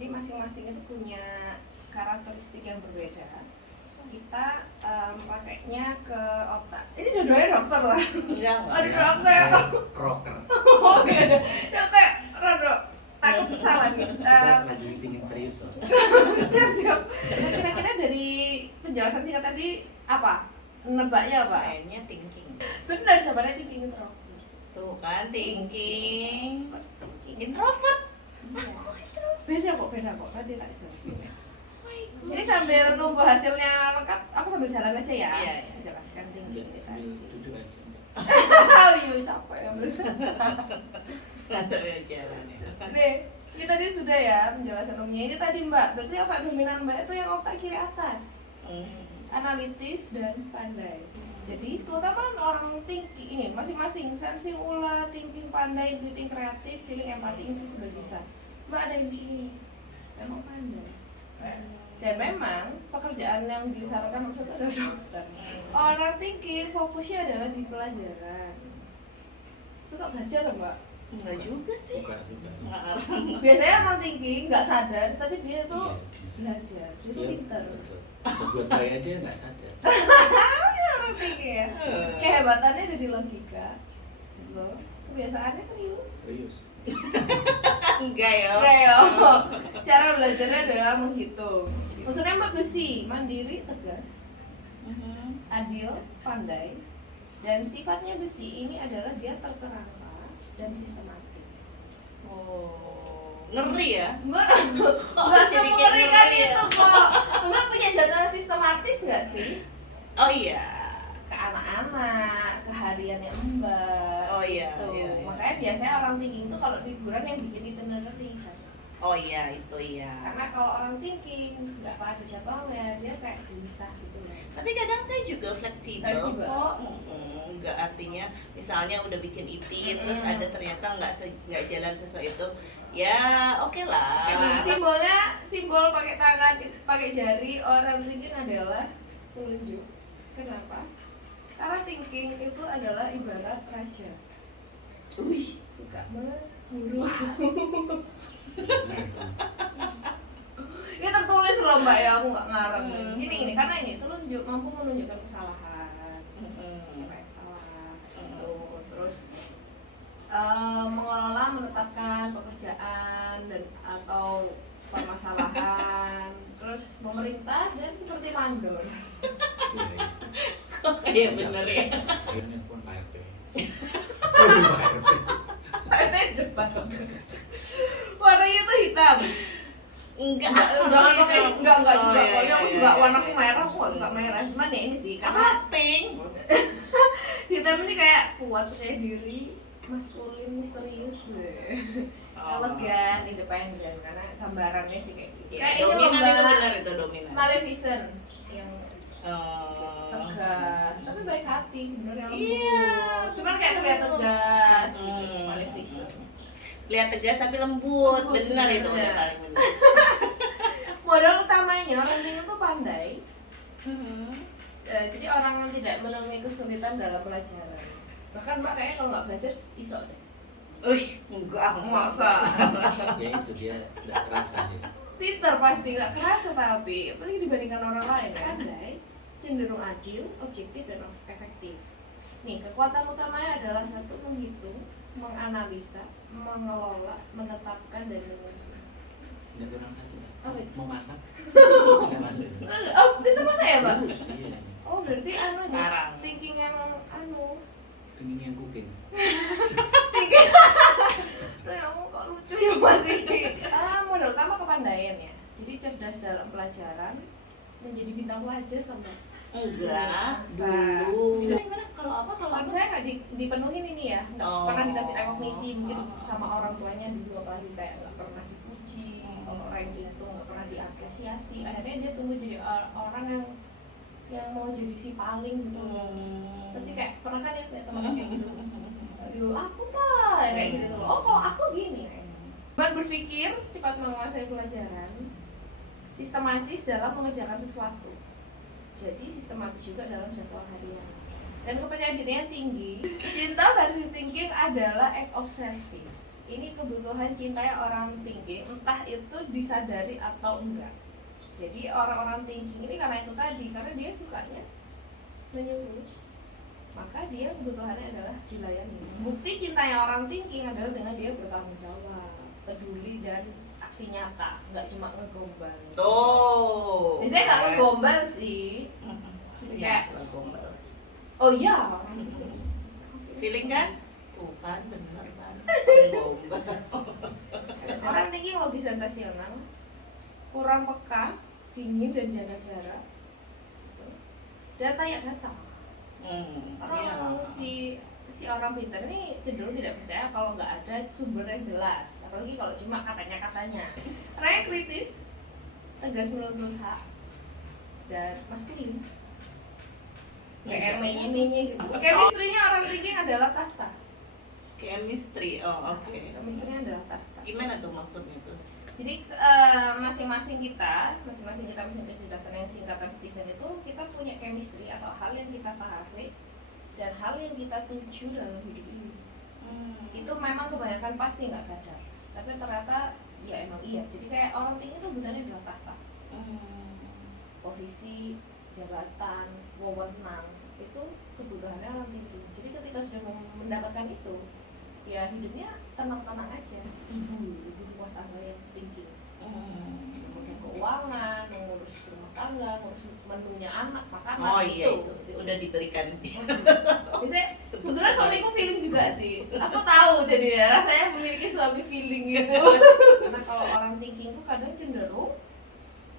Jadi masing-masing itu punya karakteristik yang berbeda. Kita pakainya ke otak. Ini dua-duanya dokter lah. Enggak. Aduh dokter. Rocker. Oh iya. Dokter, rada takut salah nih. Kita lagi pingin serius loh. Siap. Nah, kira-kira dari penjelasan singkat tadi apa? Nebaknya apa? Kayaknya thinking. Benar, sebenarnya thinking introvert. Tuh kan thinking. Introvert. Beda kok. Tadi tak bisa. Jadi sambil nunggu hasilnya lengkap, aku sambil jalan aja ya. Iya. Jelaskan tinggi kita. Sambil duduk aja. Oh iya, capek ya. Nggak tahu ya jalan ya. Nih, ini tadi sudah ya penjelasan umumnya. Ini tadi Mbak, berarti otak dominan Mbak itu yang otak kiri atas. Analitis dan pandai. Jadi terutama orang thinking ini masing-masing sensing ulah, thinking pandai, thinking kreatif, feeling empati, insi bisa. Mbak ada di sini. Memang pandai. Dan memang pekerjaan yang disarankan maksudnya adalah dokter. Orang thinking fokusnya adalah di pelajaran. Suka belajar kan Mbak? Enggak juga sih. Bukan. Biasanya orang thinking nggak sadar, tapi dia tuh Iya. belajar. Dia tuh Iya, pinter. betul. Buat bayi aja nggak sadar. Orang thinking ya. Kehebatannya ada di logika. Loh, kebiasaannya serius. Serius. Enggak ya. Cara belajarnya adalah menghitung. Maksudnya Mbak bersih, mandiri, tegas, adil, pandai, dan sifatnya besi ini adalah dia terkerangka dan sistematis. Oh, ngeri ya. Mbak Nggak sih bikin semengerikan ngeri ya? itu kok. Mbak punya jadwal sistematis nggak sih? Oh iya. Ke anak-anak, ke hariannya Mbak. Oh iya, Gitu. iya. Makanya biasanya orang thinking itu kalau liburan yang bikin itinerary kan. Oh iya, itu iya. Karena kalau orang thinking nggak pada jadwalnya, dia kayak gelisah gitu loh. Tapi kadang saya juga fleksibel Fleksibel. kok. Nggak artinya misalnya udah bikin IT terus ada ternyata nggak jalan sesuai itu. Ya oke lah. Simbol pakai tangan, pakai jari orang thinking adalah telunjuk. Kenapa? Karena thinking itu adalah ibarat raja. Wih, Suka berburu. Ini tertulis loh Mbak ya, aku nggak ngarang. Ini karena ini telunjuk mampu menunjukkan kesalahan. Kayak salah. Terus mengelola, menetapkan pekerjaan dan atau permasalahan. Terus memerintah dan seperti mandor. Iya. kok kayak bener ya. Akhirnya nelfon Pak RT. Ada depan. Warnanya tuh hitam. Enggak Enggak Oh, juga. iya, Pokoknya aku iya, juga iya, warnaku iya. merah, aku nggak suka merah. Cuman ya ini sih, Karena karena pink. hitam ini kayak kuat, percaya diri, maskulin, misterius, elegan, independen. Karena gambarannya sih kayak gitu. Ya, Kayak ini loh dominan itu Mbak, benar itu dominan. Maleficent yang Oh. tegas, tapi baik hati sebenarnya lembut. Iya. Cuman kayak terlihat tegas, gitu. Hmm. Maleficent. Lihat tegas tapi lembut, Lembut, benar itu benar. udah paling benar. Modal utamanya orang thinking itu pandai. Jadi orang yang tidak menemui kesulitan dalam pelajaran. Bahkan Mbak kayaknya kalau nggak belajar iso deh. Wih, enggak Masa? Ya itu dia nggak kerasa dia. Pinter pasti nggak kerasa tapi apalagi dibandingkan orang lain kan. Pandai, cenderung adil, objektif dan efektif. Nih kekuatan utamanya adalah satu menghitung, menganalisa, mengelola, menetapkan dan menyusun. Ada kurang satu. Apa itu? Mau masak? Nggak masuk itu. Oh, pinter masa ya Mbak? Bagus, iya. Oh berarti anu nih, Ngarang. thinking yang anu. Pengen yang cooking. Kamu kok lucu ya Mas ini. Modal utama kepandaian ya. Jadi cerdas dalam pelajaran, menjadi bintang pelajar sama. Enggak, Masa? dulu. Gimana kalau apa kalau Kalau saya nggak dipenuhin ini ya, nggak Oh. pernah dikasih rekognisi mungkin sama orang tuanya dulu apalagi kayak nggak pernah dipuji, kalau rank itu nggak pernah diapresiasi. Akhirnya dia tumbuh jadi orang yang mau jadi si paling gitu. Pasti kayak pernah kan ya lihat teman kayak gitu. Aduh, aku mah kayak gitu tuh. Oh, kalau aku gini. Cepat berpikir, cepat menguasai pelajaran, sistematis dalam mengerjakan sesuatu. Jadi sistematis juga dalam jadwal harian. Dan kepercayaan dirinya tinggi. Cinta versi thinking adalah act of service. ini kebutuhan cintanya orang thinking, entah itu disadari atau enggak. Jadi orang-orang thinking ini karena itu tadi, karena dia sukanya menyuruh, maka dia kebutuhannya adalah dilayani. Bukti cintanya orang thinking adalah dengan dia bertanggung jawab, peduli dan aksi nyata, nggak cuma ngegombal. Tuh. Biasanya nggak ngegombal sih. Iya, Kayak, gombal. oh iya. Feeling kan? Tuh kan bener kan. Gombal. Orang thinking logis dan rasional, kurang peka, dingin dan jaga jarak, dan tanya data. Orang si orang pintar ini cenderung tidak percaya kalau nggak ada sumber yang jelas, apalagi kalau cuma katanya. Orangnya kritis, tegas menuntut hak, dan maskulin. Kayak menye gitu. Chemistry-nya orang thinking adalah tahta. Chemistry, oh oke. Chemistry-nya adalah tahta. Gimana tuh maksudnya tuh? Jadi masing-masing kita punya kecerdasan yang singkatan Stephen itu, kita punya chemistry atau hal yang kita tarik dan hal yang kita tuju dalam hidup ini. Itu memang kebanyakan pasti nggak sadar, tapi ternyata ya emang iya. Jadi kayak orang tinggi itu benarnya adalah tahta, posisi, jabatan, wewenang, itu kebutuhannya orang tinggi. Jadi ketika sudah mendapatkan itu, ya hidupnya tenang-tenang aja. Ibu rumah tangga yang tinggi, mengurus keuangan, mengurus rumah tangga, mengurus menunya anak, makanan. Oh iya itu udah diberikan. Biasanya kebetulan suamiku feeling juga sih. Aku tahu jadi ya, rasanya memiliki suami feeling gitu. Karena kalau orang thinking tuh kadang cenderung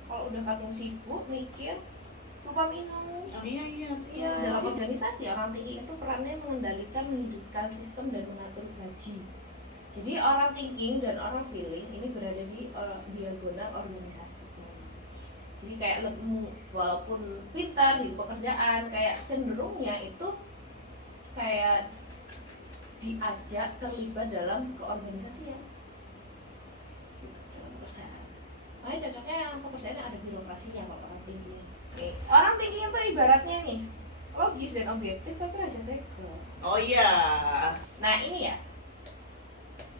kalau udah kadang sibuk mikir lupa minum. Oh iya. Dalam organisasi orang thinking itu perannya mengendalikan, menghidupkan sistem dan mengatur gaji. Jadi orang thinking dan orang feeling ini berada di diagonal organisasi. Jadi kayak walaupun pintar di pekerjaan, kayak cenderungnya itu kayak diajak terlibat dalam keorganisasian, dalam perusahaan. Makanya cocoknya yang perusahaan yang ada birokrasinya kalau orang tinggi. Orang tinggi itu ibaratnya nih logis dan objektif tapi raja teko. Oh iya. Nah ini ya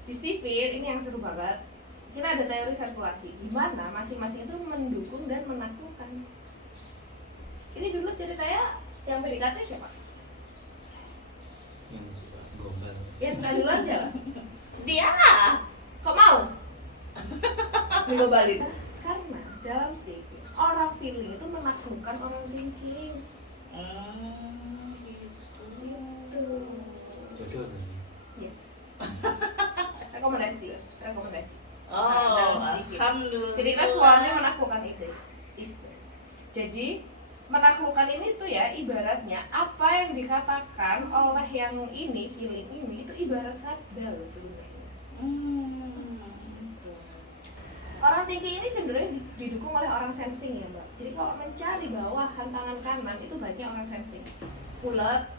di Stephen ini yang seru banget. Kita ada teori sirkulasi di mana masing-masing itu mendukung dan menaklukkan. Ini dulu ceritanya yang PDKT siapa? Yang suka gombal. Ya sekali dulu aja lah. Dia lah. Kok mau? Digombalin? Karena dalam Stephen orang feeling itu menaklukkan orang thinking. Gitu. Jodoh nih. Yes. Rekomendasi. Oh, Dalam Stephen. alhamdulillah. Jadi kan suami menaklukkan istri. Jadi menaklukkan ini tuh ya ibaratnya apa yang dikatakan oleh yang ini feeling ini itu ibarat sabda loh sebenarnya. Orang tinggi ini cenderung didukung oleh orang sensing ya mbak. Jadi kalau mencari bawahan tangan kanan itu banyak orang sensing. Ulet,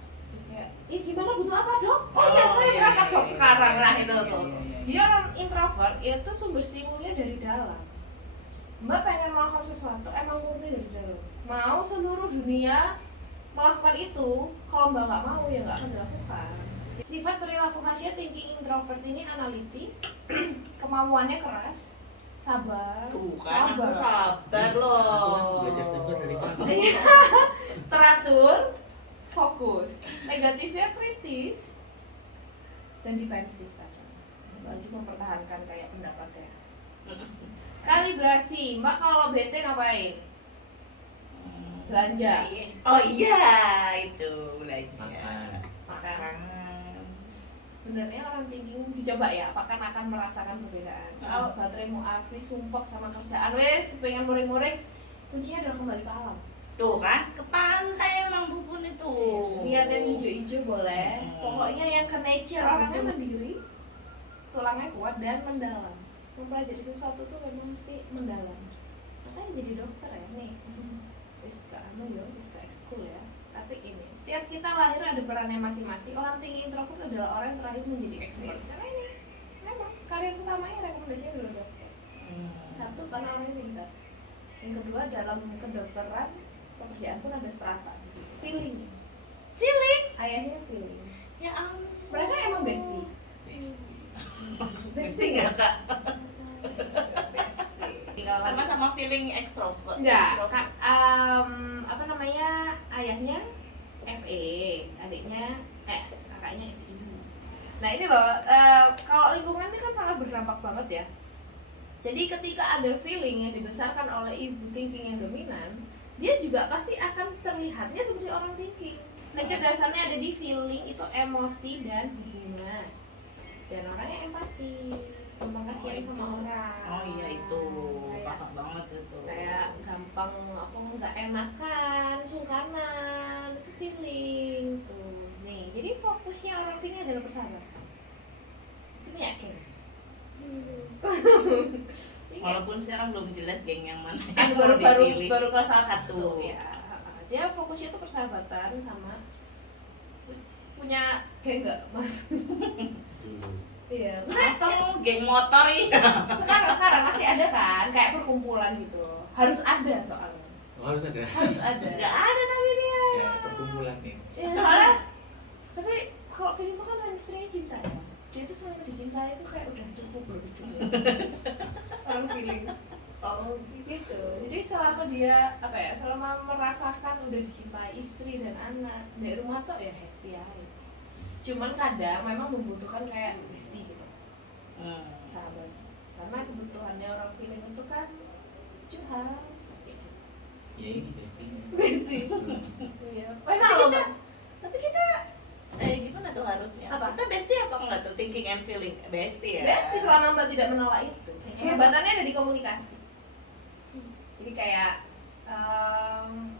kayak, gimana butuh apa dok? Oh iya saya berangkat dok sekarang lah itu tuh. Jadi orang introvert itu sumber stimulnya dari dalam. Mbak pengen melakukan sesuatu emang murni dari dalam. Mau seluruh dunia melakukan itu, kalau mbak nggak mau ya nggak akan dilakukan. Sifat perilaku khasnya thinking introvert ini analitis, kemauannya keras, sabar, Tuh kan aku sabar loh. Belajar sabar dari kamu. teratur, fokus. Negatifnya kritis dan defensif kadang. Lagi mempertahankan kayak pendapatnya. Kalibrasi, mbak kalau bete ngapain? Belanja. Oh iya itu belanja. Makan. Makan. Sebenarnya orang thinking dicoba ya, apakah akan merasakan perbedaan. Kalau bateraimu habis, sumpah sama kerjaan, wes pengen muring-muring, kuncinya adalah kembali ke alam. Tuh kan ke pantai emang bubun itu. Lihat yang hijau-hijau boleh, pokoknya yang ke nature. Orangnya mandiri, tulangnya kuat dan mendalam. Mempelajari sesuatu tuh memang mesti mendalam. Makanya jadi dokter ya nih. Wis ekskul ya. Tapi ini, setiap kita lahir ada perannya masing-masing. Orang tinggi introvert adalah orang yang terakhir menjadi expert. Karena ini memang karir utamanya rekomendasinya adalah dokter. Satu karena orangnya pintar. Yang kedua dalam kedokteran pekerjaan pun ada strata di situ. Feeling. Feeling. Ayahnya feeling. Ya ampun. Mereka emang bestie. Bestie nggak kak? Tinggal Sama-sama feeling ekstrovert. enggak, apa namanya, ayahnya FE, adiknya kakaknya FI. Nah ini loh, kalau lingkungan ini kan sangat berdampak banget ya. Jadi ketika ada feeling yang dibesarkan oleh ibu thinking yang dominan, dia juga pasti akan terlihatnya seperti orang thinking. Nature dasarnya ada di feeling, itu emosi dan hubungan. Dan orangnya empati, gampang kasihan sama orang. Oh iya itu, Kayak- paham banget itu. kayak gampang nggak enakan, sungkanan, itu feeling tuh. Nih, jadi fokusnya orang feeling adalah persahabatan. Sini yakin. Iya. Walaupun sekarang belum jelas geng yang mana Aduh, yang baru mau baru dipilih. baru kelas 1 Satu. ya. Dia fokusnya tuh persahabatan sama punya geng nggak mas? Dulu. Iya. Atau geng motor ya. Sekarang masih ada kan, kayak perkumpulan gitu. Harus ada soalnya. Oh, harus ada. Harus ada. Nggak ada tapi dia. Ya, perkumpulan nih. Iya, soalnya tapi kalau feeling itu kan chemistry-nya cinta ya. Dia tuh selama dicintai itu kayak udah cukup loh cukup. Orang feeling. Oh gitu. Jadi selama dia selama merasakan udah dicintai istri dan anak dari rumah tuh ya happy aja. Cuman kadang memang membutuhkan kayak bestie gitu, sahabat. Karena kebutuhannya orang feeling itu kan curhat. Ya ini bestinya. Bestie. Iya. Enak Tapi loh, kita- Bang. Tapi kita gimana tuh harusnya? Apa? Kita bestie apa enggak tuh thinking and feeling? Bestie ya. Bestie selama Mbak tidak menolak itu. Kehebatannya ada di komunikasi. Jadi kayak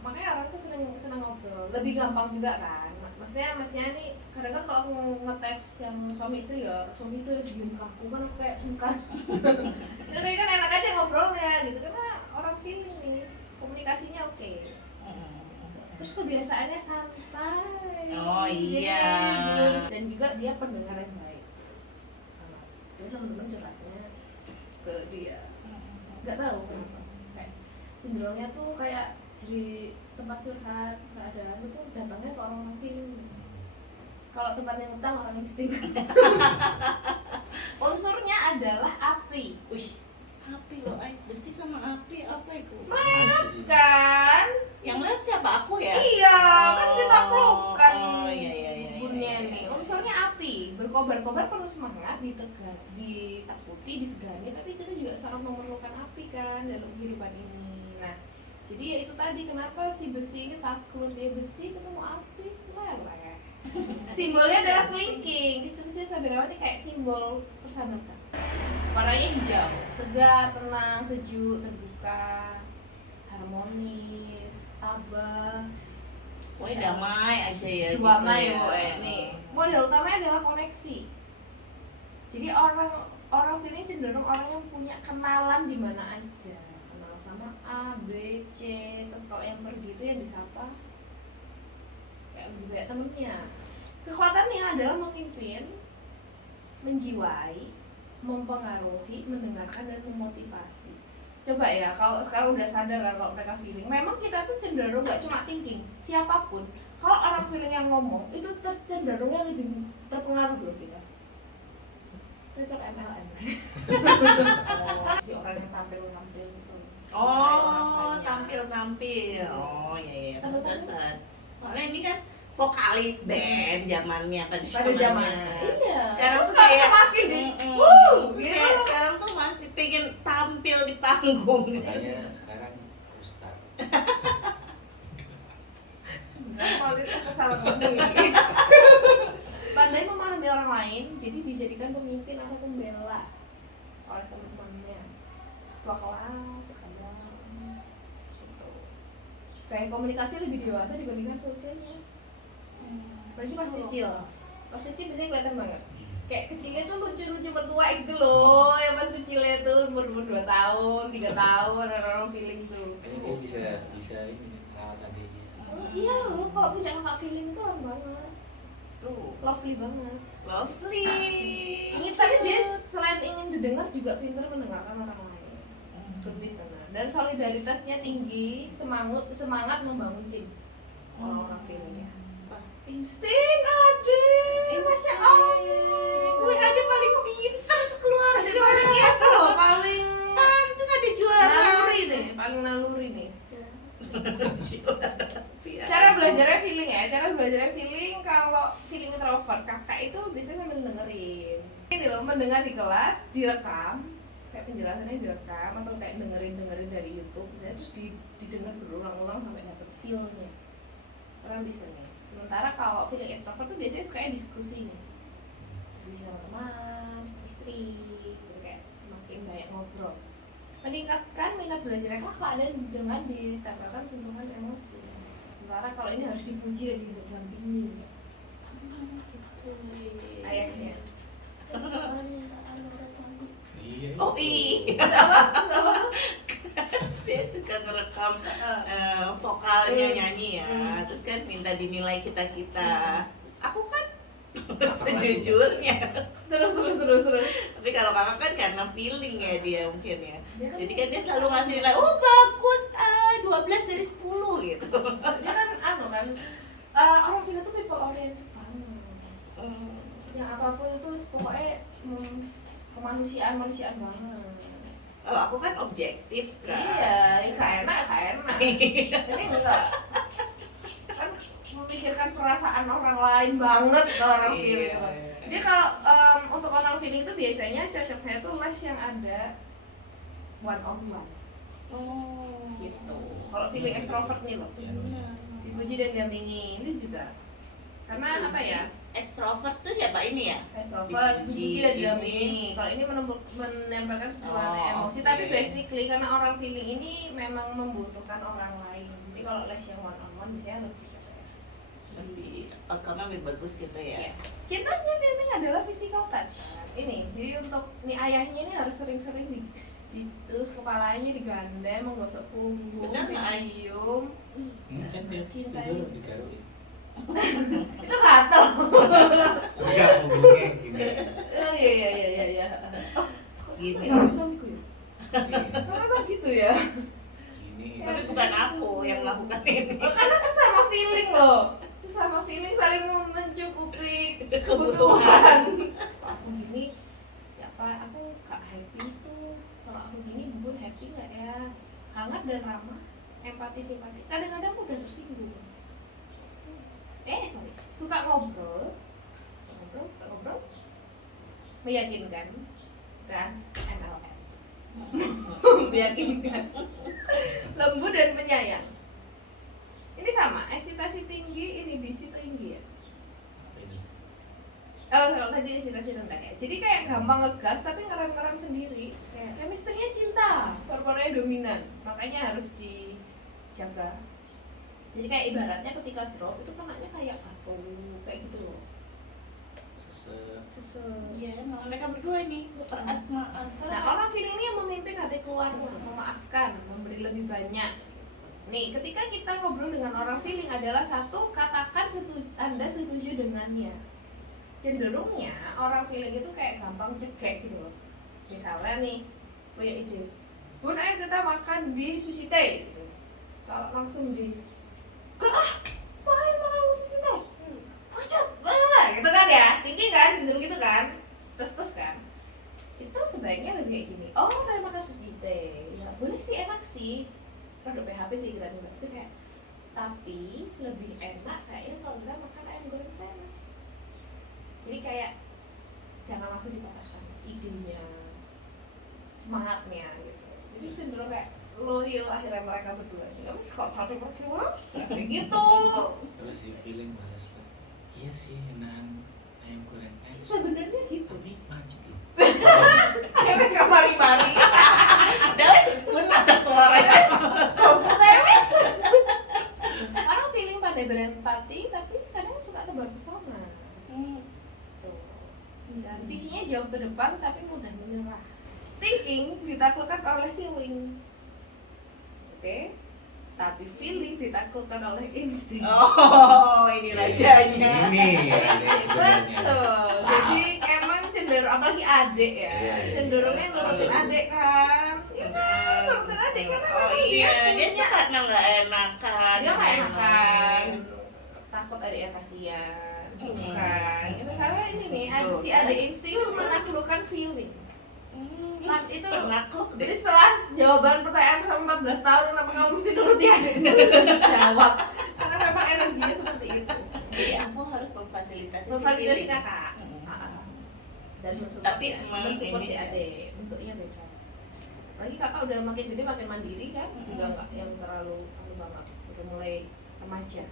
makanya orang tuh seneng ngobrol, lebih gampang juga kan. Maksudnya nih kadang kan kalau aku ngetes yang suami istri ya, suami itu ya diem kaku kan kayak sungkan. Tapi kan enak aja ngobrolnya gitu karena orang feeling nih komunikasinya oke. Terus kebiasaannya santai. Oh, Jadi iya. kayak dan juga dia pendengar yang baik. Jadi teman-teman curhatnya ke dia. Nggak tahu kenapa. Kayak cenderungnya tuh kayak jadi tempat curhat, keadaan itu datangnya ke orang feeling. Kalau tempat yang utang orang insting. Unsurnya adalah api. Wih, api loh, besi sama api apa itu? Kan? Yang lihat siapa aku ya? Iya, kan ditaklukkan. Oh iya iya iya. Bunnya nih, unsurnya api, berkobar-kobar penuh semangat, ditakuti, disegani, tapi kita juga sangat memerlukan api kan dalam kehidupan ini. Nah, jadi ya itu tadi kenapa si besi ini takut ya besi ketemu api, leleh. Simbolnya adalah thinking, kecil-kecil sampai lewat ini kayak simbol persahabatan. Warnanya hijau, segar, tenang, sejuk, terbuka, harmonis, tabah. Pokoknya damai aja ya. Damai gitu ya, nih. Modal utamanya adalah koneksi. Jadi orang feeling cenderung orang yang punya kenalan di mana aja. Kenal sama A, B, C, terus kalau yang pergi itu yang disapa kayak lebih banyak temennya. Kekuatannya adalah memimpin, menjiwai, mempengaruhi, mendengarkan dan memotivasi. Coba ya, kalau sekarang udah sadar kan kalau mereka feeling, memang kita tuh cenderung gak cuma thinking, siapapun. Kalau orang feeling yang ngomong, itu cenderungnya lebih terpengaruh loh kita. Cocok MLM. Jadi orang yang tampil-tampil gitu. Oh, tampil-tampil. Oh iya iya, pantesan. Soalnya ini kan vokalis band zamannya kan Pada zamannya. Iya. Sekarang tuh Terus kalau kayak semakin di terus gitu. kayak sekarang tuh masih pengen tampil di panggung. Makanya sekarang ustad. Kalau itu kesalahan ngomong ini. Pandai memahami orang lain, jadi dijadikan pemimpin atau pembela oleh teman-temannya. Tua kelas, kadang gitu. Kayak komunikasi lebih dewasa dibandingkan sosialnya. Berarti pas kecil. Pas kecil biasanya kelihatan banget. Kayak kecilnya tuh lucu-lucu mertua gitu loh, yang pas kecilnya tuh umur 2 tahun, 3 tahun, orang-orang feeling tuh. Kayaknya gue bisa ini rawat adiknya. Oh, iya, lo kalau punya kakak feeling tuh enak banget. Tuh, Lovely banget. lovely. Ingin tapi dia selain ingin didengar juga pintar mendengarkan orang lain. Good listener. Dan solidaritasnya tinggi, semangat membangun tim. Orang-orang feelingnya. Insting adik, masya Allah. ada paling pintar sekeluarga. Ada paling apa loh, paling Pantes ada juara. naluri nih, paling naluri nih. Iya. Cara belajarnya feeling ya, cara belajarnya feeling. Kalau feeling introvert, kakak itu biasanya sambil dengerin. Ini loh, mendengar di kelas, direkam, kayak penjelasannya direkam atau kayak dengerin dari YouTube, terus didengar berulang-ulang sampai dapet feel-nya. Orang bisa nih. Sementara kalau feeling extrovert tuh biasanya sukanya diskusi nih, diskusi sama teman, istri, gitu kayak semakin banyak ngobrol. Meningkatkan minat belajarnya kakak dan dengan ditambahkan sentuhan emosi. Sementara kalau ini harus dipuji dan didampingi. Ayahnya. Iya. Oh iya. Apa? Dia suka ngerekam vokalnya nyanyi ya. Terus kan minta dinilai kita-kita. Terus aku kan sejujurnya. Terus. Tapi kalau kakak kan karena feeling ya dia mungkin ya. Jadi kan dia selalu ngasih nilai, oh bagus, 12 dari 10 gitu. Dia kan kan orang Vina tuh people oriented banget. Yang apapun itu pokoknya kemanusiaan banget. Kalau aku kan objektif kan. Iya, gak enak. Ini enggak. Kan memikirkan perasaan orang lain banget kalau orang feeling itu. Jadi kalau untuk orang feeling itu biasanya cocoknya tuh les yang ada one on one. Oh, Gitu. Kalau feeling extrovert nih loh, dipuji dan didampingi ini juga. Karena apa ya? Extrovert tuh siapa ini ya? Extrovert Dipuji, dipuji dan ini. didampingi. Kalau ini menempelkan sentuhan emosi, oke. tapi basically karena orang feeling ini memang membutuhkan orang lain. Jadi kalau les yang one on one biasanya lebih Lebih outcome-nya lebih bagus gitu ya. yes. Cintanya feeling adalah physical touch. Ini, jadi untuk nih ayahnya ini harus sering-sering terus kepalanya digandeng, menggosok punggung, Bener nggak, Ay? dicium. Kan dia Cinta tidur ini. digaruin. Itu gatel. Enggak punggungnya gini. Oh iya. Oh, kok Gini. sampai suamiku ya? Iya. Kenapa gitu ya? Gini. Tapi bukan aku yang melakukan ini. Karena sesama feeling loh. Sesama feeling saling mencukupi Kebutuhan. kebutuhan. Aku gini, ya apa? Aku gak happy itu. Kalau aku gini, bun happy nggak ya? Hangat dan ramah, empati simpati. Kadang-kadang aku udah tersinggung. Suka ngobrol, meyakinkan, kan? MLM. Meyakinkan, lembut dan penyayang. Ini sama, eksitasi tinggi, inhibisi tinggi ya. Apa itu? Oh, kalau tadi eksitasi rendah ya. Jadi kayak gampang ngegas tapi ngerem-ngerem sendiri. Kayak chemistry-nya cinta, hormonnya dominan. Makanya harus dijaga. Jadi kayak ibaratnya ketika drop itu kenanya kayak batu, kayak gitu loh. Iya, emang mereka berdua nih perasmaan. Nah, orang feeling ini yang memimpin hati keluarga, memaafkan, memberi lebih banyak. Nih, ketika kita ngobrol dengan orang feeling adalah satu, katakan Anda setuju dengannya. Cenderungnya orang feeling itu kayak gampang cekek gitu loh. Misalnya nih, punya ide, Bun, ayo kita makan di Sushi Tei gitu. Kalau langsung makan sushi teh, macet, gitu kan ya, tinggi kan, cenderung gitu kan, tes kan. Itu sebaiknya lebih kayak gini. Oh, kayak makan sushi teh, ya boleh sih, enak sih. Produk PHP sih kita coba itu kayak, tapi lebih enak kayaknya kalau kita makan ayam goreng panas. Jadi kayak jangan langsung dipatahkan idenya, semangatnya gitu. Jadi cenderung kayak loyal akhirnya mereka berdua. Kamu suka sate berkilas kayak gitu. Terus si feeling balas lah. Iya sih, enak ayam goreng panas. Sebenarnya gitu. Tapi macet loh. Akhirnya nggak mari-mari. Das, pun masak telur aja. Orang feeling pandai berempati tapi kadang suka tebar pesona. Tuh. Dan visinya jauh ke depan tapi mudah menyerah. Thinking ditaklukkan oleh feeling. Oke? Tapi feeling ditaklukkan oleh insting. Oh, ini rajanya. Ini ada sebenarnya. Betul. Jadi emang cenderung apalagi adik ya. Iya. Cenderungnya nurutin adik kan. Ya kan, nurutin adik karena Oh memang iya, dia punya- tuh karena nggak enakan. dia nggak emang. enakan. Takut adiknya kasihan. Bukan, itu karena ini nih, si adik insting menaklukkan feeling. Itu Penakluk jadi deh. setelah jawaban pertanyaan sama 14 tahun, kenapa kamu mesti nuruti adik? Jawab, karena memang energinya seperti itu. Jadi aku harus memfasilitasi si Memvalidasi feeling. kakak. Dan Tapi memang mensupport ini si sih. adik, bentuknya beda. Apalagi kakak udah makin gede makin mandiri kan, juga nggak yang terlalu banget, udah mulai remaja.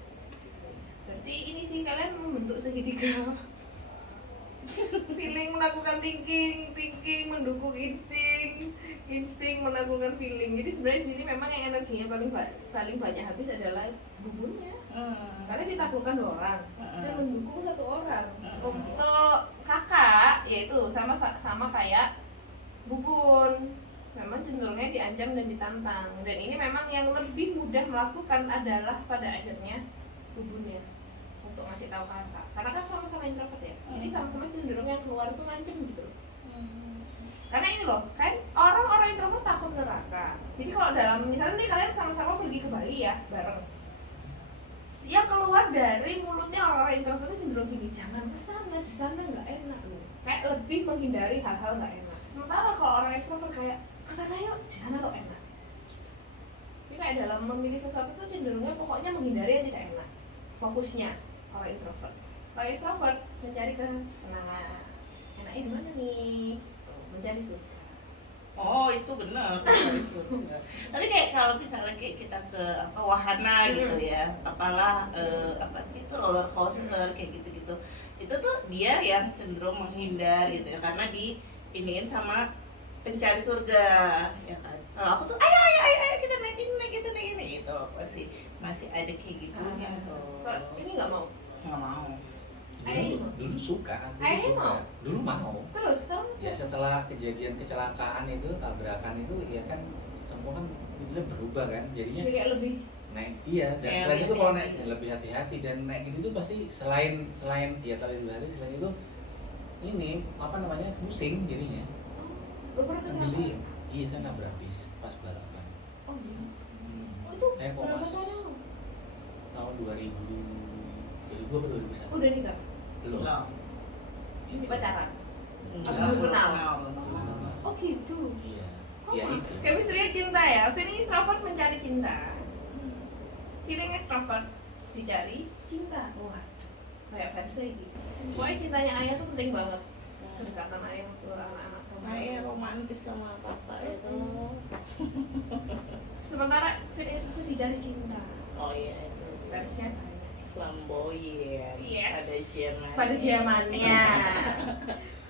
Berarti ini sih kalian membentuk segitiga. Feeling menaklukkan thinking, thinking mendukung insting, insting menaklukkan feeling. Jadi sebenarnya di sini memang yang energinya paling banyak habis adalah bubunnya. Karena ditaklukkan 2 orang dan mendukung 1 orang. Untuk kakak yaitu sama kayak bubun. Memang cenderungnya diancam dan ditantang. Dan ini memang yang lebih mudah melakukan adalah pada akhirnya bubunnya untuk ngasih tahu kakak. Karena kan sama-sama introvert ya. Jadi sama-sama cenderung yang keluar tuh ngancem gitu loh. Karena ini loh, kan orang-orang introvert takut neraka. Jadi kalau dalam misalnya nih kalian sama-sama pergi ke Bali ya, bareng. Yang keluar dari mulutnya orang-orang introvert itu cenderung gini, jangan kesana, di sana nggak enak loh. Kayak lebih menghindari hal-hal nggak enak. Sementara kalau orang extrovert kayak kesana yuk, di sana lo enak. Jadi kayak dalam memilih sesuatu tuh cenderungnya pokoknya menghindari yang tidak enak. Fokusnya orang introvert. Kalau extrovert mencari kesenangan. Enaknya di mana nih? Mencari surga. Oh itu benar. Tapi kayak kalau misalnya kayak kita ke wahana gitu ya, apalah apa sih itu roller coaster kayak gitu-gitu, itu tuh dia yang cenderung menghindar gitu ya, karena diiniin sama pencari surga ya kan. Kalau aku tuh ayo kita naik ini gitu, masih ada kayak gitunya tuh. Kalau ini nggak mau. Nggak mau. Dulu suka, Ayahnya mau? dulu mau. Terus kamu? Ya setelah kejadian kecelakaan itu, tabrakan itu, ya kan semua kan itu berubah kan, jadinya Jadi kayak lebih naik. Iya, dan Ya, selain itu lebih kalau naik ya lebih hati-hati, dan naik itu tuh pasti selain ya tadi balik, selain itu ini apa namanya pusing jadinya. lo pernah kesana? Ambil iya saya nabrak bis pas balapan. Oh iya. Oh, Hmm. itu Saya kok berapa mas tahun? tahun 2002 atau 2001? Udah nikah? Belum. Belum. Ini pacaran? Enggak, Belum belum kenal. kenal. Oh gitu. Iya. Oh, Ya itu. chemistry cinta ya. Feeling extrovert mencari cinta. Feeling extrovert dicari cinta. Wah, kayak versi gitu. Pokoknya cintanya ayah tuh penting banget. Kedekatan ayah waktu anak-anak. Ayah romantis sama papa itu. Sementara feeling extrovert dicari cinta. Oh iya itu. Versinya banyak. Flamboyan. Yes. Pada Pada zamannya. zamannya.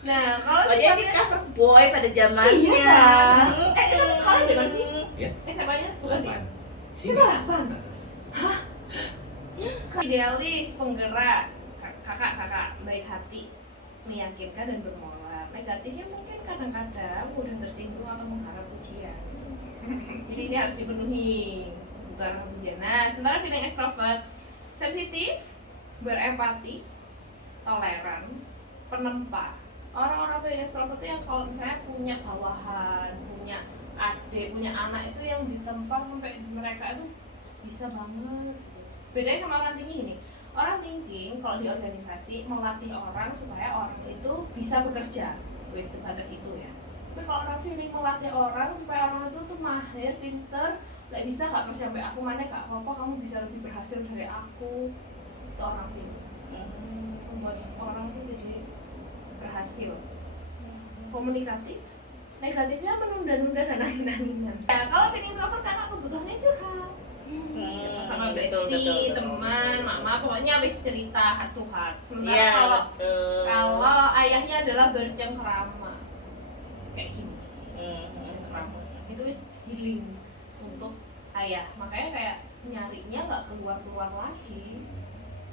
Nah, kalau Oh dia di sifatnya- cover boy pada zamannya. Iya kan? Itu sekarang di mana sih? Ya. SMA-nya bukan di 8. Sebelapan? Idealis, penggerak, kakak baik hati, meyakinkan dan bermoral. Negatifnya mungkin kadang-kadang mudah tersinggung atau mengharap pujian. Jadi ini harus dipenuhi, bukan pujian. Nah, sementara feeling extrovert, sensitif, berempati, toleran, penempa. Orang-orang feeling extrovert itu yang kalau misalnya punya bawahan, punya adik, punya anak itu yang ditempa sampai mereka itu bisa banget. Bedanya sama orang tinggi ini. Orang thinking kalau di organisasi melatih orang supaya orang itu bisa bekerja, wes sebatas itu ya. Tapi kalau orang feeling melatih orang supaya orang itu tuh mahir, pinter, nggak bisa nggak terus sampai aku mana kak apa kamu bisa lebih berhasil dari aku, itu orang feeling. Membuat orang itu jadi berhasil. Komunikatif, negatifnya menunda-nunda dan angin-anginan. Ya kalau feeling introvert kakak kebutuhannya curhat. Sama betul, bestie, betul. teman, mama, pokoknya habis cerita heart to heart. Sementara Iya, kalau betul. kalau ayahnya adalah bercengkrama kayak gini, bercengkrama itu is healing untuk ayah. Makanya kayak nyarinya nggak keluar lagi.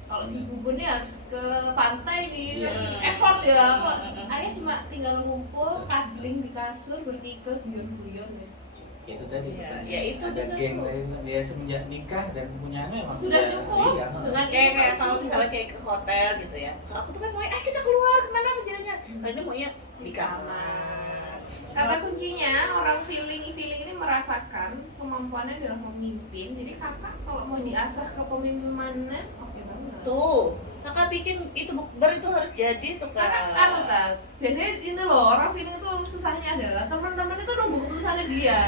Kalau si bubun ini harus ke pantai nih, Iya. effort ya. Kok ayah cuma tinggal ngumpul, cuddling di kasur, bertiga, guyon-guyon, wis. Itu tadi Ya itu ada benar. geng tadi ya semenjak nikah dan punya anak emang Sudah cukup iya, dengan Kayak ini kalau cukup. misalnya kayak ke hotel gitu ya. Kalau aku tuh kan maunya, kita keluar kemana jalannya? Kalau ini maunya di kamar. Kata kuncinya orang feeling ini merasakan kemampuannya adalah memimpin. Jadi kakak kalau mau diasah kepemimpinan, oke banget. Tuh, Kakak bikin itu bukber itu harus jadi tuh Karena Kak. kan biasanya ini loh, orang feeling itu susahnya adalah teman-teman itu nunggu keputusannya dia.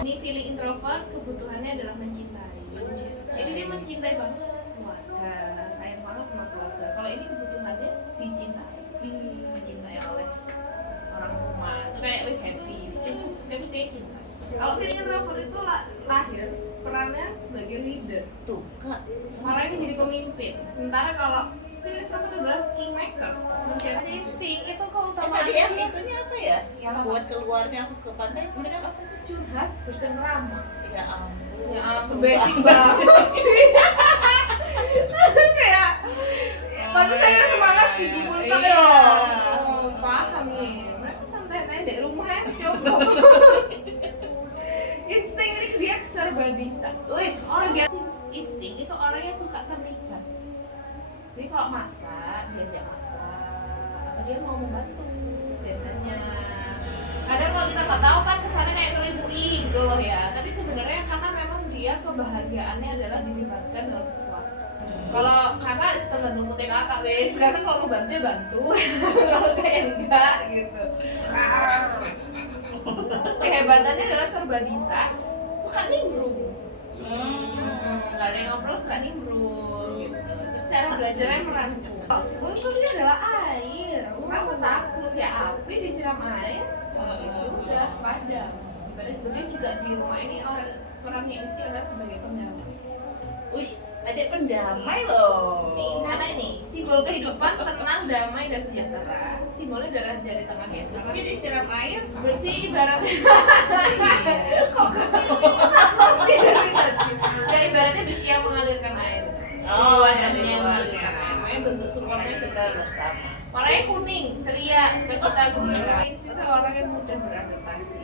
Ini feeling introvert, kebutuhannya adalah mencintai. Jadi dia mencintai banget keluarga, sayang banget sama keluarga. Kalau ini kebutuhannya dicintai, dicintai oleh orang rumah. Itu kayak wis happy, cukup, dia mesti cinta. Kalau feeling introvert itu lahir perannya sebagai leader. Tuh Kak, Orangnya jadi pemimpin. Sementara kalau feeling introvert adalah kingmaker, mencari insting itu keutamaan. tadi yang itunya apa ya? Yang buat keluarnya aku ke pantai, mereka apa sih? Curhat, bercengkrama. Ya ampun. Ya ampun, basic banget sih. Kayak waktu saya semangat sih di mulut Iya. ya. Oh, paham nih. Mereka santai-santai di rumah ya, coba. Insting ini dia serba bisa. Wis. Orang dia insting itu orang yang suka terlibat. Jadi kalau masak, diajak masak, atau dia mau membantu biasanya. Kadang kalau kita nggak tahu kan kesannya kayak ngelibui gitu loh ya. Tapi sebenarnya karena memang dia kebahagiaannya adalah dilibatkan dalam sesuatu. Kalau kakak bantu mutin kakak wes, kakak kalau mau bantu ya bantu. Kalau kayak enggak gitu. Kehebatannya adalah serba bisa, suka nimbrung. Gak ada yang ngobrol, suka nimbrung gitu. Terus cara belajarnya merangkum. Unsurnya adalah air. Kenapa takut ya api disiram air? Ya sudah padam. Dia juga di rumah ini orang perannya isi adalah sebagai pendamai. Wih, adik pendamai loh. Nih, karena ini simbol kehidupan tenang, damai dan sejahtera. Simbolnya adalah jari tengah kita. Bersih disiram air. Bersih ibaratnya. Kok sampah sih dari tadi? Ya ibaratnya besi yang mengalirkan air. Oh, Wadahnya dari yang luarnya. mengalirkan air. Makanya bentuk supportnya Kita kita. bersama. Warnanya kuning, ceria, sukacita, gembira. Itu orang yang mudah beradaptasi.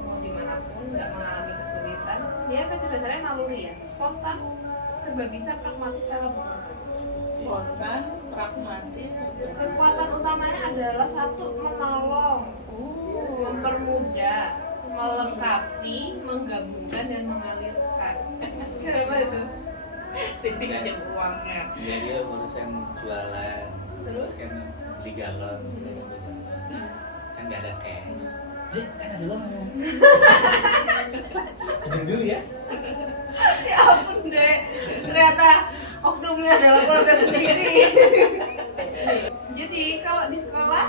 Mau dimanapun, nggak mengalami kesulitan. Dia kecerdasannya naluri ya, spontan, serba bisa, pragmatis dalam berkorban. Spontan, pragmatis, Kekuatan utamanya adalah satu, menolong, mempermudah, melengkapi, menggabungkan dan mengalirkan. Gimana itu? pinjam uangnya. Ya dia urusan jualan, Terus? kan beli galon, kan nggak ada cash. Kan ada uang. Ujung dulu ya. Ya ampun deh, ternyata oknumnya adalah keluarga sendiri. Jadi kalau di sekolah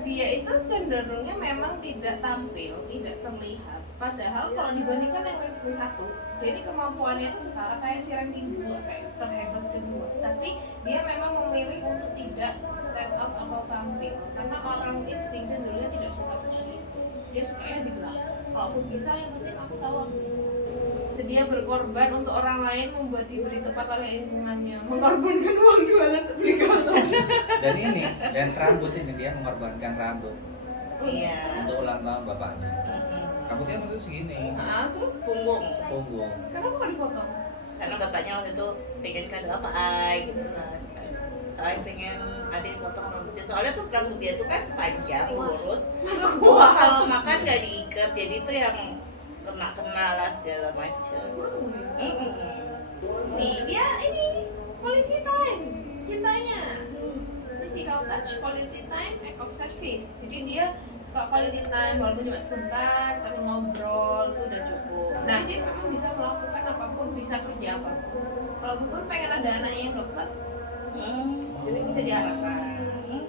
dia itu cenderungnya memang tidak tampil, tidak terlihat. Padahal kalau dibandingkan yang ranking 1, jadi kemampuannya itu setara kayak si ranking 2, kayak terhebat kedua. Tapi dia memang memilih untuk tidak stand out atau tampil, karena orang insting cenderungnya tidak suka seperti itu. Dia sukanya di belakang. Kalaupun bisa, yang penting aku tahu aku bisa. Sedia berkorban untuk orang lain, membuat diberi tempat oleh lingkungannya, mengorbankan uang jualan untuk beli galon. Dan rambut ini dia mengorbankan rambut Iya. untuk ulang tahun bapaknya. Rambutnya waktu itu segini, Nah, terus Punggung. punggung. kenapa nggak dipotong? Karena bapaknya waktu itu pengen kado apa ay gitu kan. Ay pengen adik potong rambutnya. Soalnya tuh rambut dia tuh kan panjang, lurus. Wah kalau makan nggak diikat, jadi tuh yang kena lah segala macam. Nih, dia ini quality time, cintanya. Physical touch, quality time, act of service. Jadi dia suka quality time, walaupun cuma sebentar, tapi ngobrol itu udah cukup. Nah, dia memang bisa melakukan apapun, bisa kerja apapun. Kalau Bubun pengen ada anaknya yang dokter, jadi bisa diarahkan.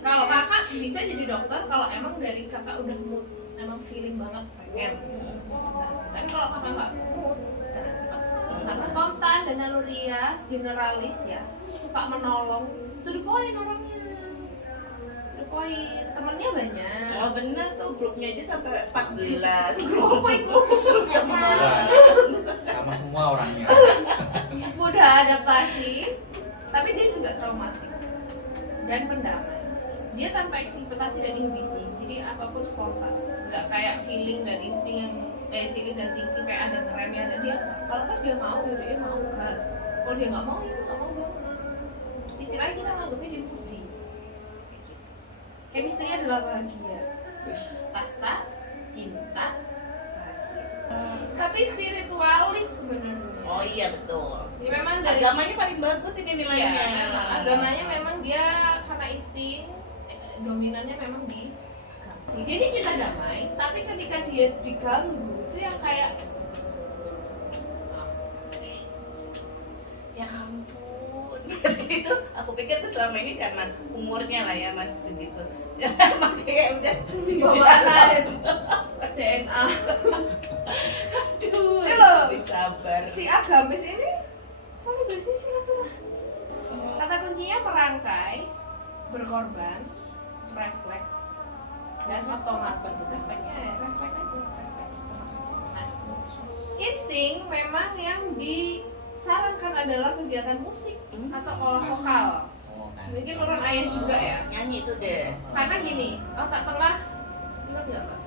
Kalau kakak bisa jadi dokter, kalau emang dari kakak udah mood, emang feeling banget pengen, bisa. Tapi kalau kakak nggak mood, jangan dipaksa. Harus spontan dan naluriah, generalis ya, suka menolong, to the point orangnya. To the point, temennya banyak. Oh bener tuh grupnya aja sampai 14. Grup apa itu? Wah, sama semua orangnya. Mudah adaptasi, tapi dia juga traumatik dan pendamai. Dia tanpa ekspektasi dan inhibisi, jadi apapun spontan, nggak kayak feeling dan insting yang feeling dan thinking kayak ada ngeremnya, ada dia nggak. Kalau pas dia mau ya dia mau gas, kalau dia nggak mau ya nggak mau banget. Istilahnya kita nganggapnya dia puji. Chemistry adalah bahagia, tahta, cinta, bahagia. Tapi spiritualis sebenarnya. Oh iya betul. Dia memang dari agamanya paling bagus ini nilainya. iya, memang agamanya memang dia karena insting dominannya memang di dia ini cinta damai, tapi ketika dia diganggu itu yang kayak Ya ampun. Itu aku pikir tuh selama ini karena umurnya lah ya masih segitu. Makanya udah bawaan DNA. Aduh, Ini loh. disabar. Si agamis ini paling bersih silaturahmi. Kata kuncinya merangkai, berkorban, refleks, dan otomat. Refleksnya ya, refleks aja. Nah, insting memang yang disarankan adalah kegiatan musik atau olah vokal. Oh, kan. Mungkin orang ayah juga ya. Nyanyi itu deh. Karena gini, otak tengah ingat nggak Pak?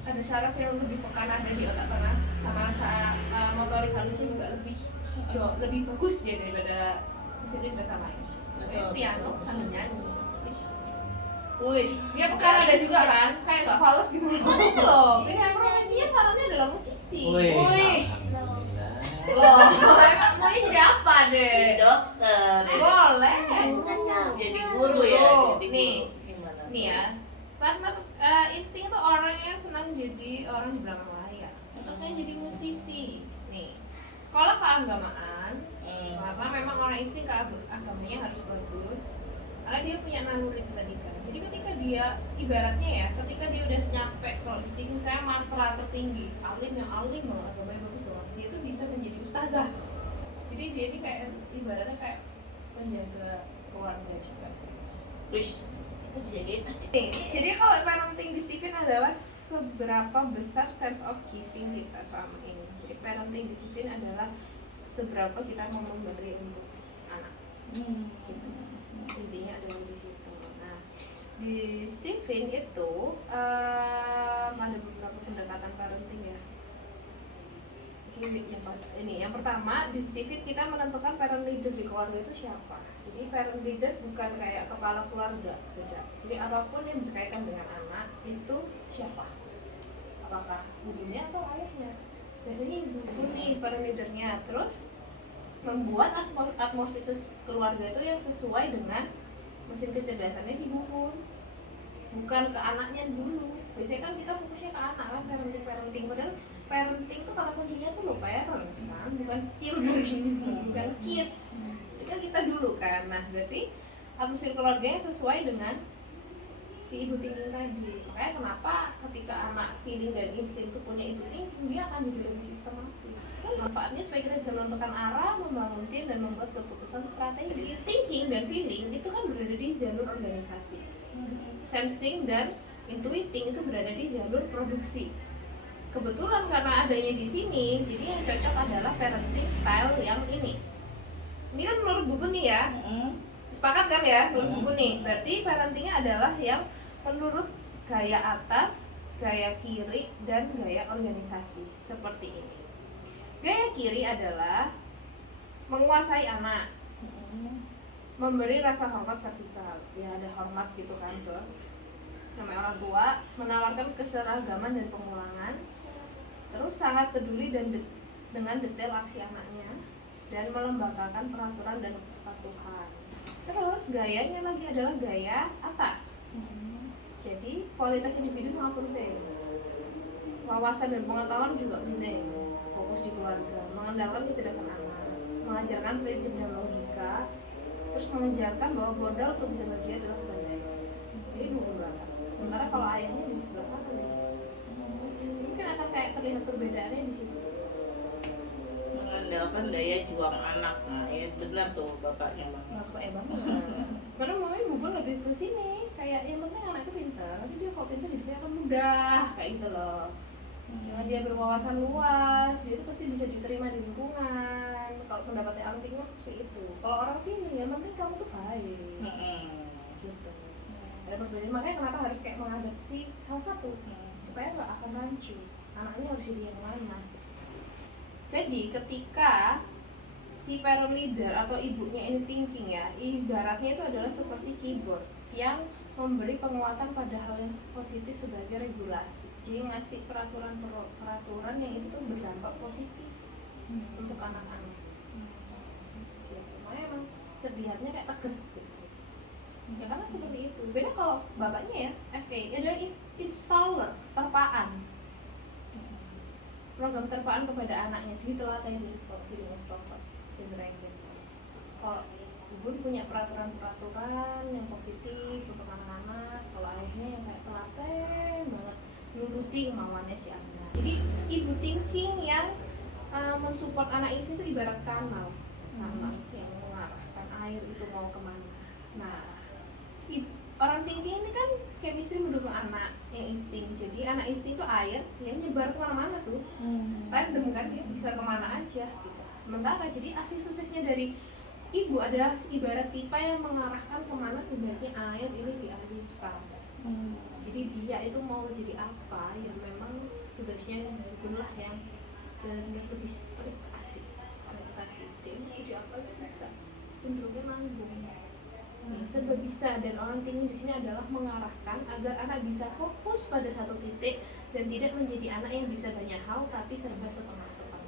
Ada saraf yang lebih peka ada di otak tengah, sama motorik halusnya juga lebih bagus ya daripada mesinnya sudah sama ya. Kayak piano sambil nyanyi. Wih, Dia pekan ada juga kan, kayak nggak halus gitu. Itu loh, pilihan profesinya sarannya adalah musisi. Wih, Wih. alhamdulillah. Loh, emang maunya jadi apa deh? jadi dokter. Boleh. Jadi guru ya. Tuh, Jadi nih. guru. Gimana? Nih ya, partner insting itu orang yang senang jadi orang di belakang layar. Contohnya jadi musisi. Nih, sekolah keagamaan, karena memang orang insting agamanya harus bagus. Karena dia punya naluri itu tadi kan. Jadi ketika dia ibaratnya ya, ketika dia udah nyampe kalau di sini saya mantra tertinggi, alim yang alim loh, agamanya bagus loh. Dia itu bisa menjadi ustazah. Jadi dia ini kayak ibaratnya kayak penjaga keluarga juga sih. Wih, itu dijagain. Jadi kalau parenting di Stephen adalah seberapa besar sense of giving kita selama ini. Jadi parenting di Stephen adalah seberapa kita mau memberi untuk anak. Gitu. Intinya adalah di situ. Nah, di Stephen itu ada beberapa pendekatan parenting ya. Yang pertama di Stephen kita menentukan parent leader di keluarga itu siapa. Jadi parent leader bukan kayak kepala keluarga, beda. Jadi apapun yang berkaitan dengan anak itu siapa? Apakah ibunya atau ayahnya? Biasanya ibu nih parent leadernya. Terus membuat atmosfer keluarga itu yang sesuai dengan mesin kecerdasannya si bubun, bukan ke anaknya dulu. Biasanya kan kita fokusnya ke anak kan, parenting. Padahal parenting tuh kata kuncinya tuh lo parents kan, bukan children, bukan kids. Itu kita dulu kan. Nah berarti atmosfer keluarga yang sesuai dengan si ibu thinking tadi. Makanya kenapa ketika anak feeling dan insting itu punya ibu thinking, dia akan menjadi lebih sistematis. Manfaatnya supaya kita bisa menentukan arah, membangun tim, dan membuat keputusan strategi. Thinking dan feeling itu kan berada di jalur organisasi. Sensing dan intuiting itu berada di jalur produksi. Kebetulan karena adanya di sini, jadi yang cocok adalah parenting style yang ini. Ini kan menurut Bubun nih ya. Sepakat kan ya menurut Bubun nih. Berarti parentingnya adalah yang menurut gaya atas, gaya kiri, dan gaya organisasi. Seperti ini. Gaya kiri adalah menguasai anak, memberi rasa hormat vertikal. Ya ada hormat gitu kan tuh. Namanya orang tua, menawarkan keseragaman dan pengulangan. Terus sangat peduli dengan detail aksi anaknya dan melembagakan peraturan dan kepatuhan. Terus gayanya lagi adalah gaya atas. Jadi kualitas individu sangat penting. Wawasan dan pengetahuan juga penting. Fokus di keluarga, mengandalkan kecerdasan anak, mengajarkan prinsip dan logika, terus mengajarkan bahwa modal untuk bisa bahagia adalah kebaikan. Jadi dua belakang. Sementara kalau ayahnya di sebelah kanan ya. Mungkin akan kayak terlihat perbedaannya di situ. Mengandalkan daya juang anak. Nah, ya benar tuh bapaknya bang. Bapak banget. Karena mamanya Bubun lebih ke sini, kayak yang penting anaknya pintar, nanti dia kalau pintar hidupnya akan mudah, kayak gitu loh. Dengan dia berwawasan luas, dia itu pasti bisa diterima di lingkungan. Kalau pendapatnya orang tinggi seperti itu. Kalau orang tinggi, yang penting kamu tuh baik. Gitu. Ada perbedaan, makanya kenapa harus kayak mengadopsi salah satu supaya nggak akan rancu. Anaknya harus jadi yang mana. Jadi ketika si parent leader atau ibunya ini thinking ya, ibaratnya itu adalah seperti keyboard yang memberi penguatan pada hal yang positif sebagai regulasi. Jadi ngasih peraturan yang itu tuh berdampak positif untuk anak-anak. bapaknya ya, FA adalah installer, terpaan. Program terpaan kepada anaknya ditelateni kalau filmnya Robert Greenberg. Kalau ibu punya peraturan-peraturan yang positif untuk anak-anak, kalau ayahnya yang kayak telaten banget nuruti kemauannya si anak. Jadi ibu thinking yang mensupport anak ini itu ibarat kanal yang mengarahkan air itu mau kemana. Nah, orang thinking ini kan chemistry mendukung anak yang insting. Jadi anak insting itu air yang nyebar kemana-mana tuh, random kan, dia bisa kemana aja gitu. Sementara jadi asli suksesnya dari ibu adalah ibarat pipa yang mengarahkan kemana sebaiknya air ini dialirkan. Jadi dia itu mau jadi apa yang memang tugasnya benar yang benar-benar lebih strict ke adik. Kalau kita didik jadi apa itu bisa, cenderungnya nanggung. Serba bisa, dan orang tinggi di sini adalah mengarahkan agar anak bisa fokus pada satu titik dan tidak menjadi anak yang bisa banyak hal tapi serba setengah-setengah.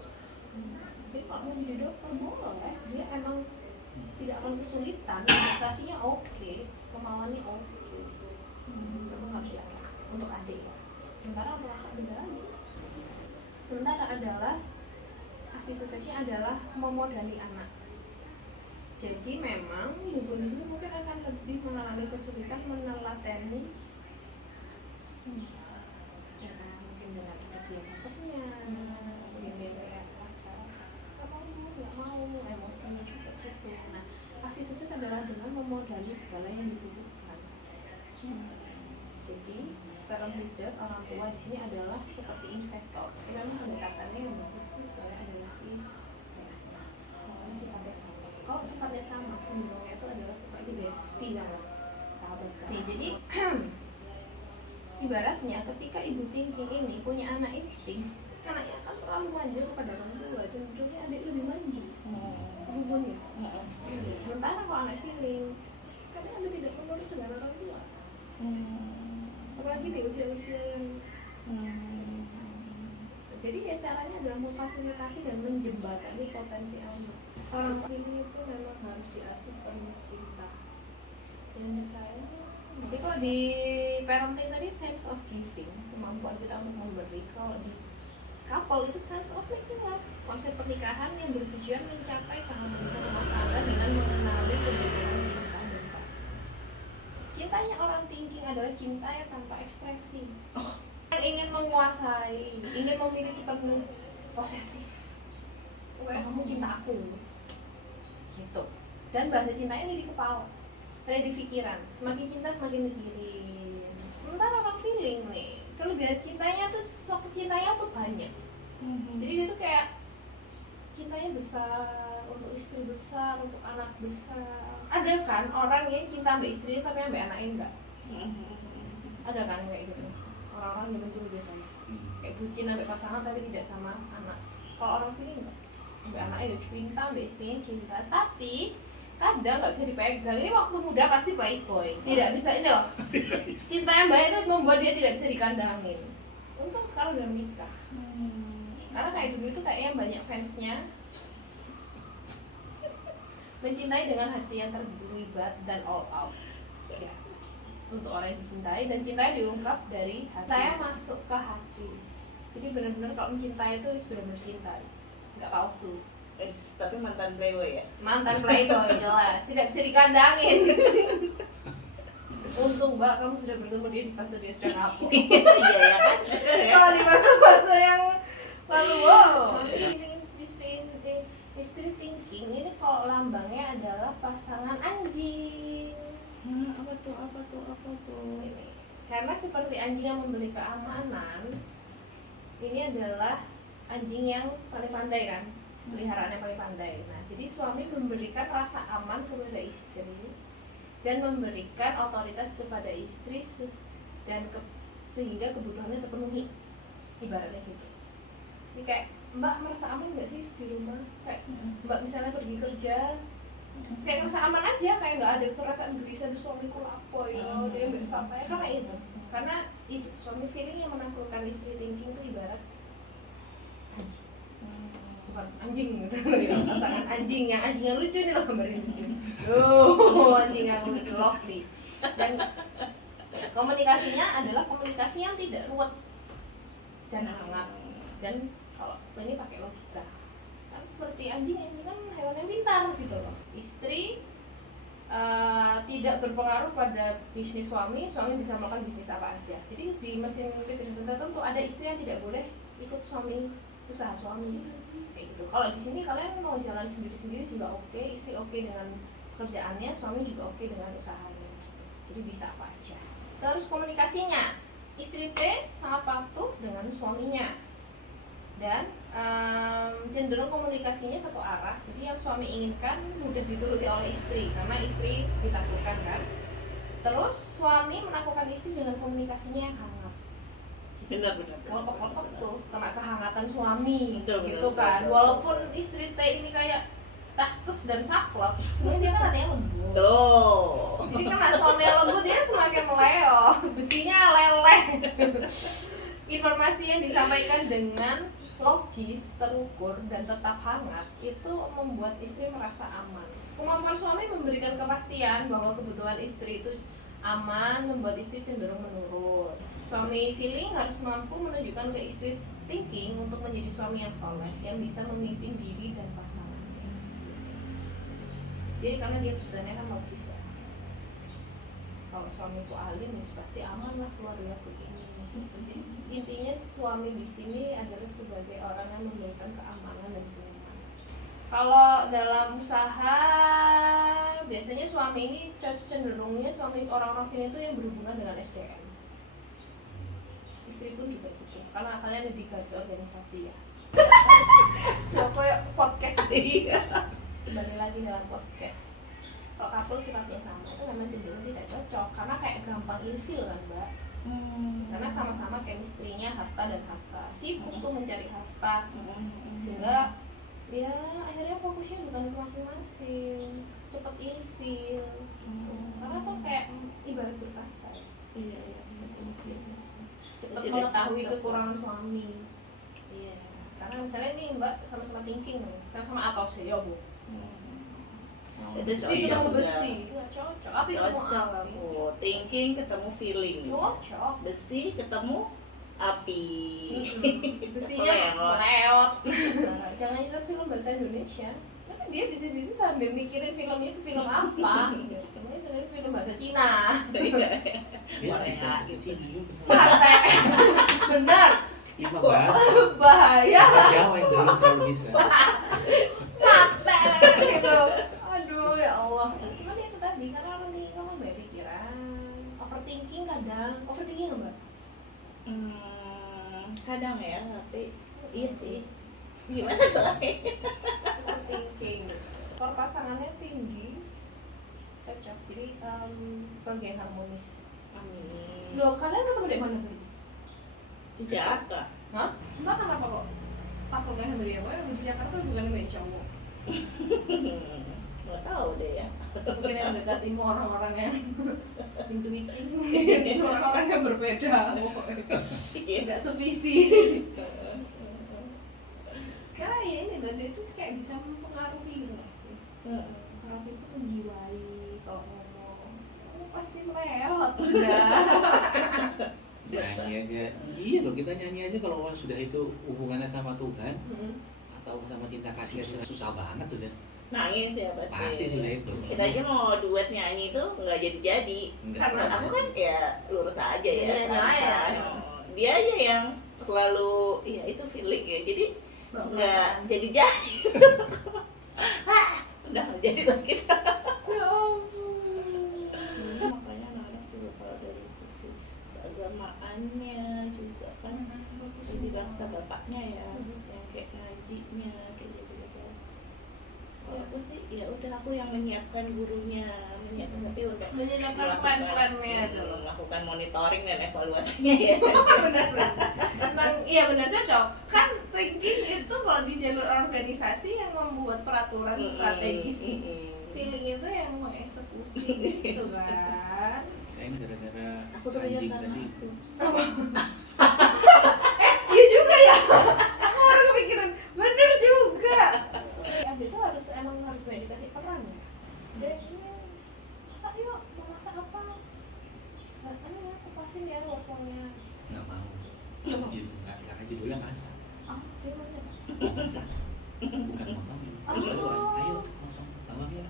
Jadi kalau mau jadi dokter boleh, dia emang tidak akan kesulitan, adaptasinya oke, kemauannya oke. Kamu harus diarah untuk adik. Sementara merasa beda lagi. Sementara adalah asli suksesnya adalah memodali anak. Jadi memang ibu di sini mungkin akan lebih mengalami kesulitan menelateni mungkin dengan dia takutnya, mungkin dia kayak rasa nggak mau, emosinya juga gitu. Nah, asli sukses adalah dengan memodali segala yang dibutuhkan. Jadi parent leader, orang tua di sini adalah seperti investor. Ini memang pendekatannya yang bagus sebenarnya adalah sifatnya sama. Kalau sifatnya sama, cenderungnya itu adalah seperti bestie banget, sahabat. Nih, jadi ibaratnya ketika ibu thinking ini punya anak insting, anaknya akan terlalu manja kepada orang tua, cenderungnya adik lebih manja. Hubun ya. Sementara kalau anak feeling, kadang ada tidak menurut dengan orang tua. Apalagi di usia-usia yang jadi ya caranya adalah memfasilitasi dan menjembatani potensi anak. Orang feeling itu memang harus diasuh penuh cinta dan sayang. Jadi kalau di parenting tadi sense of giving, kemampuan kita untuk memberi. Kalau di couple itu sense of making love, konsep pernikahan yang bertujuan mencapai keharmonisan rumah tangga dengan mengenali keberadaan cinta dan pasti. Cintanya orang thinking adalah cinta yang tanpa ekspresi, yang ingin menguasai, ingin memiliki penuh, posesif. Kamu cinta aku gitu. Dan bahasa cintanya di kepala, ada di pikiran. Semakin cinta semakin mikirin. Sementara orang feeling nih, kelebihan cintanya tuh cintanya tuh banyak. Jadi dia tuh kayak cintanya besar untuk istri besar, untuk anak besar. Ada kan orang yang cinta sama istri tapi sama anaknya enggak? Ada kan kayak gitu. Orang-orang zaman dulu biasanya kayak bucin sampai pasangan tapi tidak sama anak. Kalau orang feeling enggak, sampai anaknya udah cinta, sampai istrinya cinta, tapi kadang nggak bisa dipegang. Ini waktu muda pasti playboy, tidak bisa ini loh. Cinta yang baik itu membuat dia tidak bisa dikandangin. Untung sekarang udah menikah. Karena kayak dulu itu kayaknya banyak fansnya mencintai dengan hati yang terlibat dan all out ya, untuk orang yang dicintai, dan cintanya diungkap dari hati. Saya masuk ke hati. Jadi benar-benar kalau mencintai itu benar-benar cinta, nggak palsu. Tapi mantan playboy ya? Mantan playboy jelas, tidak bisa dikandangin. Untung mbak, kamu sudah bertemu dia di fase dia sudah kapok. Iya ya kan? Kalau di fase-fase yang lalu, wow. Istri thinking ini kalau lambangnya adalah pasangan anjing. Apa tuh? Ini. Karena seperti anjing yang memberi keamanan, ini adalah anjing yang paling pandai kan, peliharaan yang paling pandai. Nah, jadi suami memberikan rasa aman kepada istri dan memberikan otoritas kepada istri dan sehingga kebutuhannya terpenuhi, ibaratnya gitu. Jadi kayak mbak merasa aman nggak sih di rumah? Kayak mbak misalnya pergi kerja, kayak merasa aman aja, kayak nggak ada perasaan gelisah di suamiku lapoy, dia nggak sampai karena itu. Karena itu suami feeling yang menaklukkan istri thinking itu ibarat anjing. Bukan anjing gitu, pasangan anjing yang lucu nih loh, gambarnya lucu. Anjing yang lucu, lovely. Dan Komunikasinya adalah komunikasi yang tidak ruwet dan hangat. Dan kalau ini pakai logika. Kan seperti anjing kan hewan yang pintar gitu loh. Istri tidak berpengaruh pada bisnis suami bisa melakukan bisnis apa aja. Jadi di mesin kecerdasan tertentu ada istri yang tidak boleh ikut usaha suami kayak gitu. Kalau di sini kalian mau jalan sendiri juga oke, istri oke dengan pekerjaannya, suami juga oke dengan usahanya. Jadi bisa apa aja. Terus komunikasinya, istri T sangat patuh dengan suaminya dan cenderung komunikasinya satu arah. Jadi yang suami inginkan mudah dituruti oleh istri karena istri ditaklukkan kan. Terus suami menaklukkan istri dengan komunikasinya yang hangat. Benar. Kolok tuh kena kehangatan suami, Betul, gitu kan. Walaupun istri T ini kayak tastus dan saklek, sebenarnya dia kan ada yang lembut. Jadi karena suami yang lembut dia semakin meleo, besinya leleh. Informasi yang disampaikan dengan logis, terukur, dan tetap hangat itu membuat istri merasa aman. Kemampuan suami memberikan kepastian bahwa kebutuhan istri itu aman, membuat istri cenderung menurut. Suami feeling harus mampu menunjukkan ke istri thinking untuk menjadi suami yang soleh, yang bisa memimpin diri dan pasangannya. Jadi karena dia tujuannya kan logis ya. Kalau suami itu alim, ya pasti aman lah keluarga tuh ini. Jadi intinya suami di sini adalah sebagai orang yang memberikan keamanan dan kenyamanan. Kalau dalam usaha biasanya suami ini cenderungnya suami orang-orang ini itu yang berhubungan dengan SDM. Istri pun juga gitu. Karena kalian ada di garis organisasi ya. Kayak podcast ini. Kembali lagi dalam podcast. Kalau couple sifatnya sama itu memang cenderung tidak cocok karena kayak gampang ilfil kan mbak. Karena sama-sama chemistry-nya harta dan harta, sibuk tuh mencari harta, sehingga ya akhirnya fokusnya bukan ke masing-masing, cepat ilfil. Karena kan kayak ibarat berkaca, cepat ilfil, cepat mengetahui kekurangan suami. Karena misalnya nih mbak sama-sama thinking, sama-sama atos ya bu. Besi ketemu besi, nggak cocok. Api ketemu api. Thinking ketemu feeling. Cocok. Besi ketemu api. Besinya melewat. Jangan nonton film bahasa Indonesia. Karena dia bisa sambil mikirin filmnya itu film apa. Ini sebenarnya film bahasa Cina. Dia bisa Cina juga. Praktek. Benar. Lima bahasa. Bahaya. Bahasa Jawa yang belum terlalu bisa. Praktek gitu. Aduh ya Allah. Cuman itu tadi karena orang ini kan banyak pikiran, overthinking kadang, overthinking nggak mbak? Kadang ya, tapi iya sih. Gimana tuh? Overthinking. Skor pasangannya tinggi, cocok. Jadi keluarga yang harmonis. Amin. Loh kalian ketemu di mana tadi? Di Jakarta. Hah? Mbak kenapa kok takut yang dari apa? Di Jakarta bukan banyak cowok. Nggak tahu deh ya. Mungkin yang dekatimu orang-orang yang intuitif, orang-orang yang berbeda, nggak sevisi. Karena ya ini dan itu kayak bisa mempengaruhi gitu sih. Kalau itu menjiwai kalau ngomong, kamu pasti melewat udah. Nyanyi aja, iya loh kita nyanyi aja kalau orang sudah itu hubungannya sama Tuhan atau sama cinta kasih susah banget sudah. Nangis ya Pasti sudah itu. Kita aja mau duet nyanyi itu nggak jadi. Karena aku kan ya lurus aja ya. Dia aja yang terlalu, ya itu feeling ya. Jadi nggak jadi. Udah nggak jadi lagi. Ya ampun. Makanya anak-anak juga kalau dari sisi keagamaannya juga kan jadi bangsa bapaknya ya, yang kayak ngajinya kayak gitu. Kalau aku sih ya udah aku yang menyiapkan gurunya, tapi untuk Menyiapkan plan-plannya tuh. melakukan monitoring dan evaluasinya ya. Benar-benar. Emang iya benar cocok. Kan thinking itu kalau di jalur organisasi yang membuat peraturan strategis. Feeling itu yang mengeksekusi gitu kan. Kayaknya gara-gara Aku tuh anjing lihat tadi. itu. Iya juga ya. Aku baru kepikiran. Bener juga. Abis itu emang harus banyak dikasih peran ya. Dan ini masak yuk, mau masak apa? Nah, judulnya masak. Oh, dia mana? Masak. Bukan motongin. Kecuali orang, ayo motong bawang ya.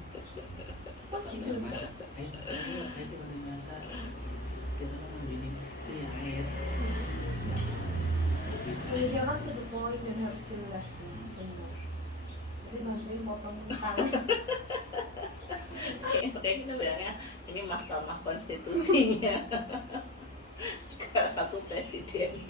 Oh gitu. Masak. Ayo masak dulu, ayo kita udah masak. Kita kan gini, iya air. Ya. Jadi kan to the point dan harus jelas sih, benar. Jadi nanti potong tangan. Kayak kita bilangnya ini Mahkamah Konstitusinya. Karena aku presiden.